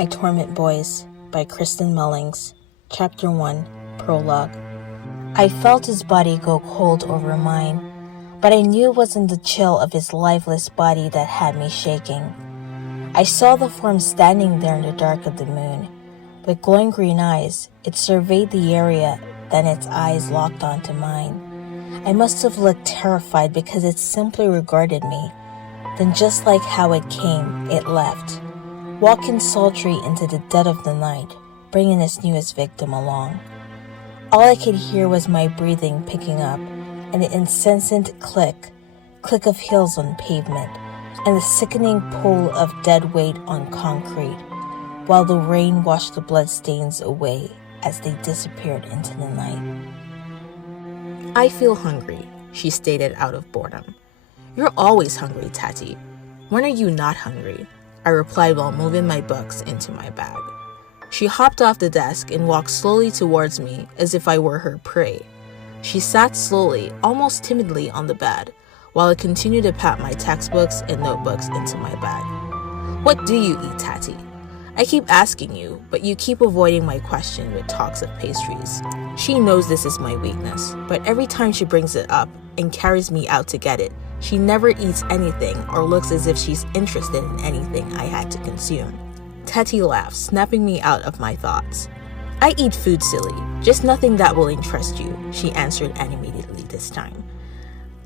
I Torment Boys by Kristen Mullings, Chapter 1, Prologue. I felt his body go cold over mine, but I knew it wasn't the chill of his lifeless body that had me shaking. I saw the form standing there in the dark of the moon. With glowing green eyes, it surveyed the area, then its eyes locked onto mine. I must have looked terrified because it simply regarded me. Then just like how it came, it left, walking sultry into the dead of the night, bringing its newest victim along. All I could hear was my breathing picking up, and the incessant click of heels on pavement, and the sickening pull of dead weight on concrete, while the rain washed the bloodstains away as they disappeared into the night. "I feel hungry," she stated out of boredom. "You're always hungry, Tati. When are you not hungry?" I replied while moving my books into my bag. She hopped off the desk and walked slowly towards me as if I were her prey. She sat slowly, almost timidly on the bed, while I continued to pack my textbooks and notebooks into my bag. "What do you eat, Tati? I keep asking you, but you keep avoiding my question with talks of pastries." She knows this is my weakness, but every time she brings it up and carries me out to get it, she never eats anything or looks as if she's interested in anything I had to consume. Tati laughed, snapping me out of my thoughts. "I eat food, silly, just nothing that will interest you," she answered animatedly this time.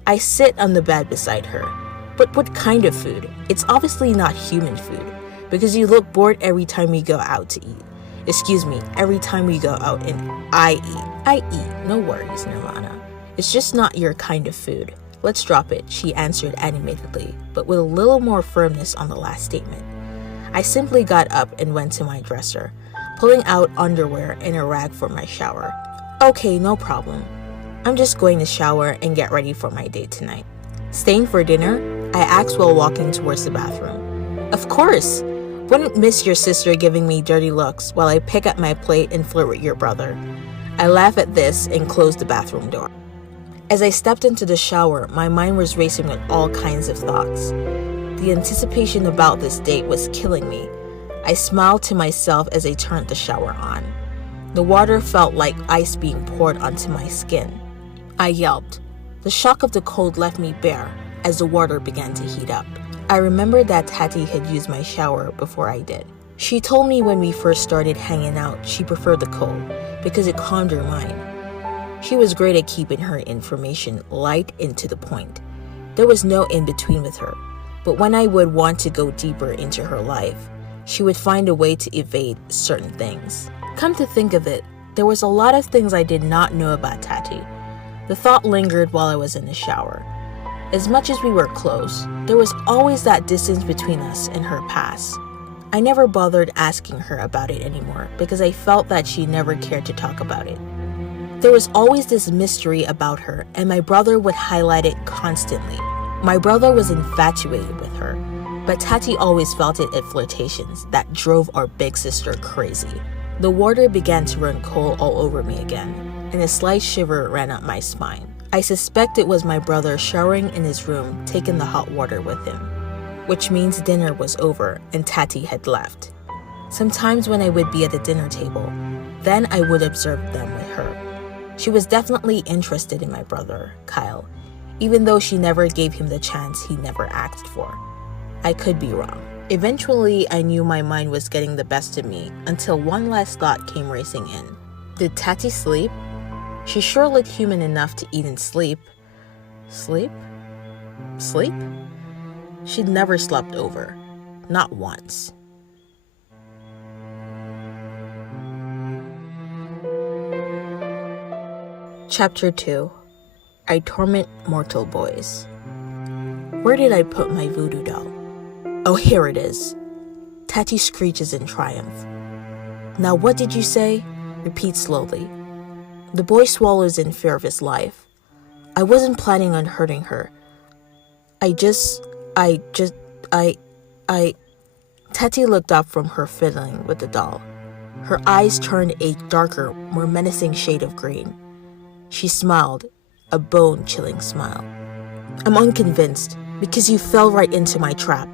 I sit on the bed beside her. "But what kind of food? It's obviously not human food, because you look bored every time we go out to eat. Excuse me, every time we go out and I eat. I eat, no worries, Nirvana. It's just not your kind of food. Let's drop it," she answered animatedly, but with a little more firmness on the last statement. I simply got up and went to my dresser, pulling out underwear and a rag for my shower. "Okay, no problem. I'm just going to shower and get ready for my date tonight." "Staying for dinner?" I asked while walking towards the bathroom. "Of course! Wouldn't miss your sister giving me dirty looks while I pick up my plate and flirt with your brother." I laughed at this and closed the bathroom door. As I stepped into the shower, my mind was racing with all kinds of thoughts. The anticipation about this date was killing me. I smiled to myself as I turned the shower on. The water felt like ice being poured onto my skin. I yelped. The shock of the cold left me bare as the water began to heat up. I remembered that Tati had used my shower before I did. She told me when we first started hanging out she preferred the cold because it calmed her mind. She was great at keeping her information light and to the point. There was no in-between with her, but when I would want to go deeper into her life, she would find a way to evade certain things. Come to think of it, there was a lot of things I did not know about Tati. The thought lingered while I was in the shower. As much as we were close, there was always that distance between us and her past. I never bothered asking her about it anymore because I felt that she never cared to talk about it. There was always this mystery about her, and my brother would highlight it constantly. My brother was infatuated with her, but Tati always felt it at flirtations that drove our big sister crazy. The water began to run cold all over me again, and a slight shiver ran up my spine. I suspect it was my brother showering in his room, taking the hot water with him, which means dinner was over and Tati had left. Sometimes when I would be at the dinner table, then I would observe them with her. She was definitely interested in my brother, Kyle, even though she never gave him the chance he never asked for. I could be wrong. Eventually, I knew my mind was getting the best of me until one last thought came racing in. Did Tati sleep? She sure looked human enough to eat and sleep. Sleep? Sleep? She'd never slept over. Not once. Chapter 2. I Torment Mortal Boys. Where did I put my voodoo doll? Oh, here it is. Tati screeches in triumph. "Now what did you say?" Repeats slowly. The boy swallows in fear of his life. "I wasn't planning on hurting her. Tati looked up from her fiddling with the doll. Her eyes turned a darker, more menacing shade of green. She smiled, a bone-chilling smile. "I'm unconvinced, because you fell right into my trap."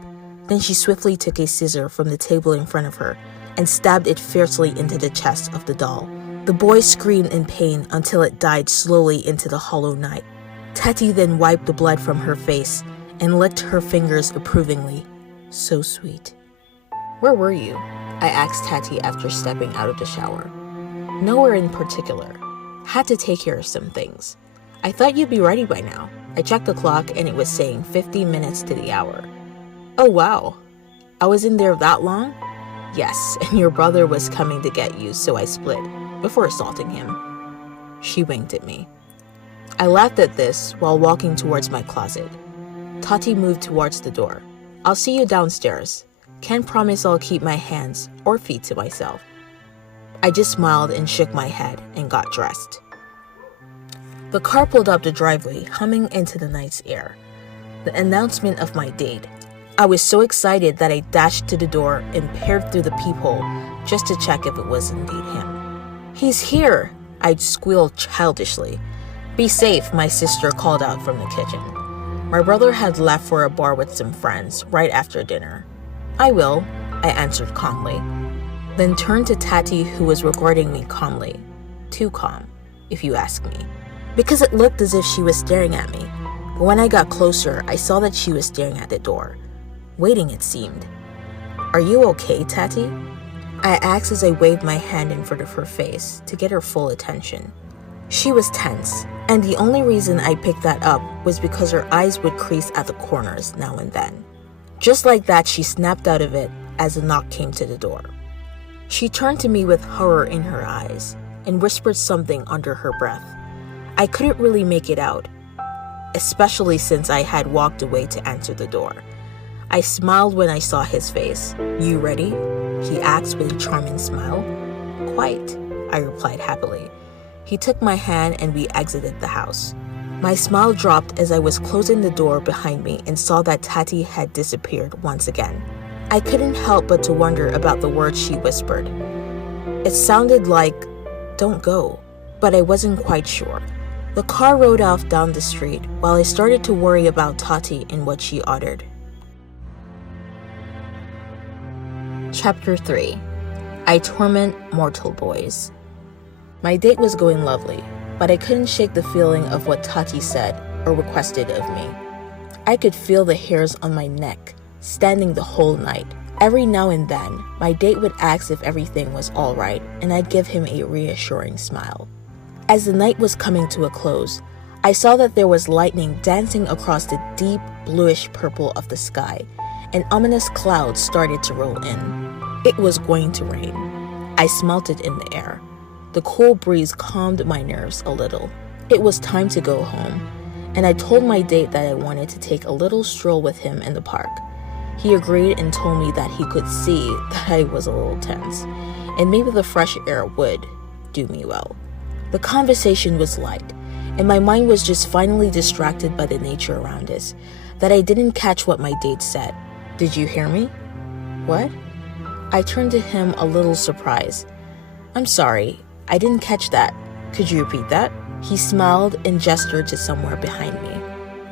Then she swiftly took a scissor from the table in front of her and stabbed it fiercely into the chest of the doll. The boy screamed in pain until it died slowly into the hollow night. Tati then wiped the blood from her face and licked her fingers approvingly. So sweet. "Where were you?" I asked Tati after stepping out of the shower. "Nowhere in particular. Had to take care of some things. I thought you'd be ready by now. I checked the clock and it was saying 50 minutes to the hour." "Oh wow. I was in there that long?" "Yes, and your brother was coming to get you, so I split, before assaulting him." She winked at me. I laughed at this while walking towards my closet. Tati moved towards the door. "I'll see you downstairs. Can't promise I'll keep my hands or feet to myself." I just smiled and shook my head and got dressed. The car pulled up the driveway, humming into the night's air. The announcement of my date. I was so excited that I dashed to the door and peered through the peephole just to check if it was indeed him. "He's here!" I squealed childishly. "Be safe," my sister called out from the kitchen. My brother had left for a bar with some friends right after dinner. "I will," I answered calmly, then turned to Tati, who was regarding me calmly. Too calm, if you ask me, because it looked as if she was staring at me. But when I got closer, I saw that she was staring at the door. Waiting, it seemed. "Are you okay, Tati?" I asked as I waved my hand in front of her face to get her full attention. She was tense, and the only reason I picked that up was because her eyes would crease at the corners now and then. Just like that, she snapped out of it as a knock came to the door. She turned to me with horror in her eyes and whispered something under her breath. I couldn't really make it out, especially since I had walked away to answer the door. I smiled when I saw his face. "You ready?" he asked with a charming smile. "Quite," I replied happily. He took my hand and we exited the house. My smile dropped as I was closing the door behind me and saw that Tati had disappeared once again. I couldn't help but to wonder about the words she whispered. It sounded like, "Don't go," but I wasn't quite sure. The car rode off down the street while I started to worry about Tati and what she uttered. Chapter 3. I Torment Mortal Boys. My date was going lovely, but I couldn't shake the feeling of what Tati said or requested of me. I could feel the hairs on my neck standing the whole night. Every now and then, my date would ask if everything was all right, and I'd give him a reassuring smile. As the night was coming to a close, I saw that there was lightning dancing across the deep bluish purple of the sky, and ominous clouds started to roll in. It was going to rain. I smelt it in the air. The cool breeze calmed my nerves a little. It was time to go home, and I told my date that I wanted to take a little stroll with him in the park. He agreed and told me that he could see that I was a little tense, and maybe the fresh air would do me well. The conversation was light, and my mind was just finally distracted by the nature around us, that I didn't catch what my date said. "Did you hear me?" "What?" I turned to him a little surprised. "I'm sorry, I didn't catch that. Could you repeat that?" He smiled and gestured to somewhere behind me.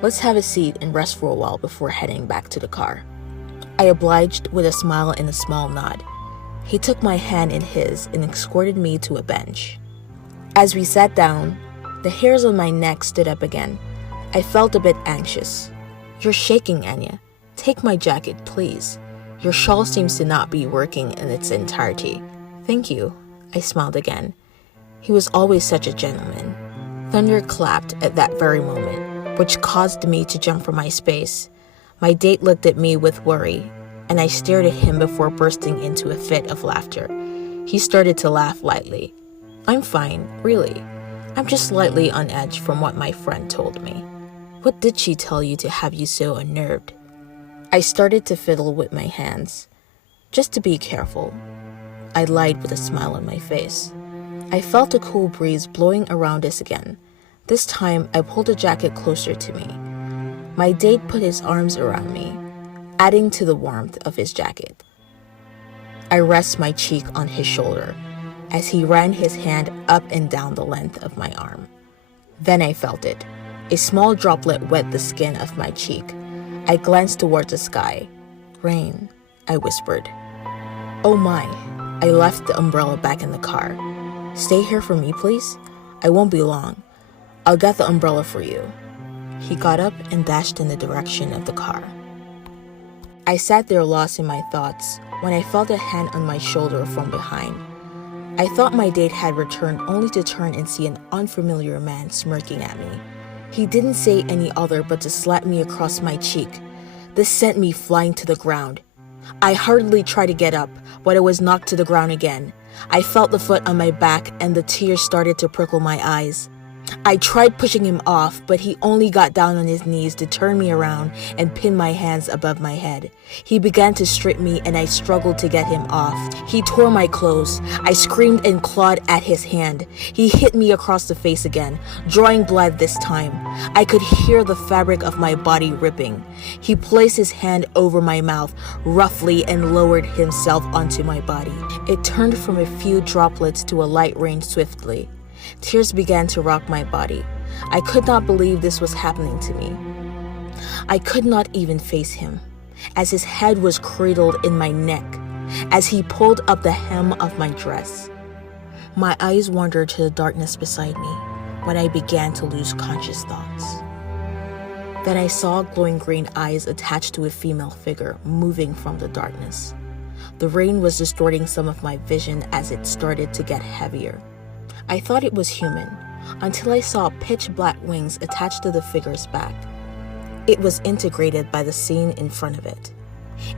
"Let's have a seat and rest for a while before heading back to the car." I obliged with a smile and a small nod. He took my hand in his and escorted me to a bench. As we sat down, the hairs on my neck stood up again. I felt a bit anxious. "You're shaking, Anya. Take my jacket, please. Your shawl seems to not be working in its entirety." "Thank you." I smiled again. He was always such a gentleman. Thunder clapped at that very moment, which caused me to jump from my space. My date looked at me with worry, and I stared at him before bursting into a fit of laughter. He started to laugh lightly. "I'm fine, really. I'm just slightly on edge from what my friend told me." "What did she tell you to have you so unnerved?" I started to fiddle with my hands. "Just to be careful." I lied with a smile on my face. I felt a cool breeze blowing around us again. This time, I pulled the jacket closer to me. My date put his arms around me, adding to the warmth of his jacket. I rested my cheek on his shoulder as he ran his hand up and down the length of my arm. Then I felt it. A small droplet wet the skin of my cheek. I glanced towards the sky. "Rain," I whispered. "Oh my," I left the umbrella back in the car. "Stay here for me, please? I won't be long. I'll get the umbrella for you." He got up and dashed in the direction of the car. I sat there lost in my thoughts when I felt a hand on my shoulder from behind. I thought my date had returned only to turn and see an unfamiliar man smirking at me. He didn't say any other but to slap me across my cheek. This sent me flying to the ground. I hurriedly tried to get up, but I was knocked to the ground again. I felt the foot on my back and the tears started to prickle my eyes. I tried pushing him off, but he only got down on his knees to turn me around and pin my hands above my head. He began to strip me and I struggled to get him off. He tore my clothes. I screamed and clawed at his hand. He hit me across the face again, drawing blood this time. I could hear the fabric of my body ripping. He placed his hand over my mouth roughly and lowered himself onto my body. It turned from a few droplets to a light rain swiftly. Tears began to rock my body. I could not believe this was happening to me. I could not even face him, as his head was cradled in my neck, as he pulled up the hem of my dress. My eyes wandered to the darkness beside me when I began to lose conscious thoughts. Then I saw glowing green eyes attached to a female figure moving from the darkness. The rain was distorting some of my vision as it started to get heavier. I thought it was human, until I saw pitch black wings attached to the figure's back. It was integrated by the scene in front of it.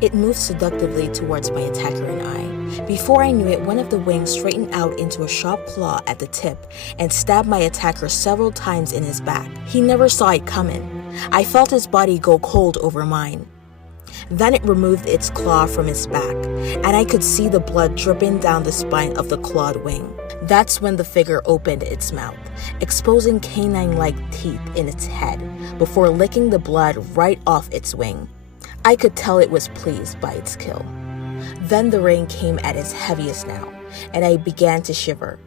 It moved seductively towards my attacker and I. Before I knew it, one of the wings straightened out into a sharp claw at the tip and stabbed my attacker several times in his back. He never saw it coming. I felt his body go cold over mine. Then it removed its claw from his back, and I could see the blood dripping down the spine of the clawed wing. That's when the figure opened its mouth, exposing canine-like teeth in its head, before licking the blood right off its wing. I could tell it was pleased by its kill. Then the rain came at its heaviest now, and I began to shiver.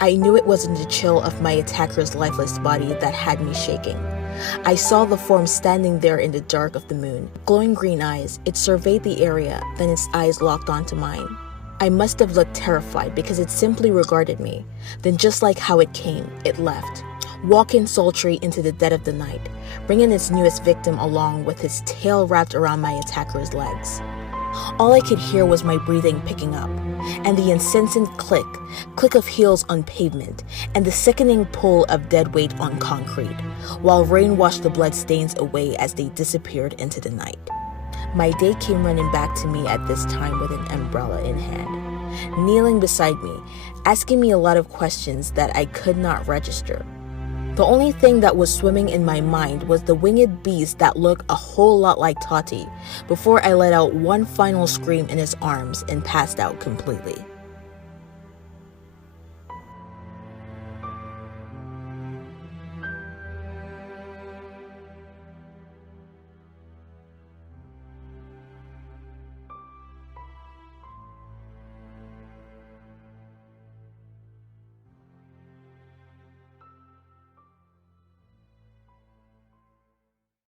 I knew it wasn't the chill of my attacker's lifeless body that had me shaking. I saw the form standing there in the dark of the moon. Glowing green eyes, it surveyed the area, then its eyes locked onto mine. I must have looked terrified because it simply regarded me. Then just like how it came, it left, walking sultry into the dead of the night, bringing its newest victim along with his tail wrapped around my attacker's legs. All I could hear was my breathing picking up, and the incessant click of heels on pavement, and the sickening pull of dead weight on concrete, while rain washed the blood stains away as they disappeared into the night. My date came running back to me at this time with an umbrella in hand, kneeling beside me, asking me a lot of questions that I could not register. The only thing that was swimming in my mind was the winged beast that looked a whole lot like Tati, before I let out one final scream in his arms and passed out completely.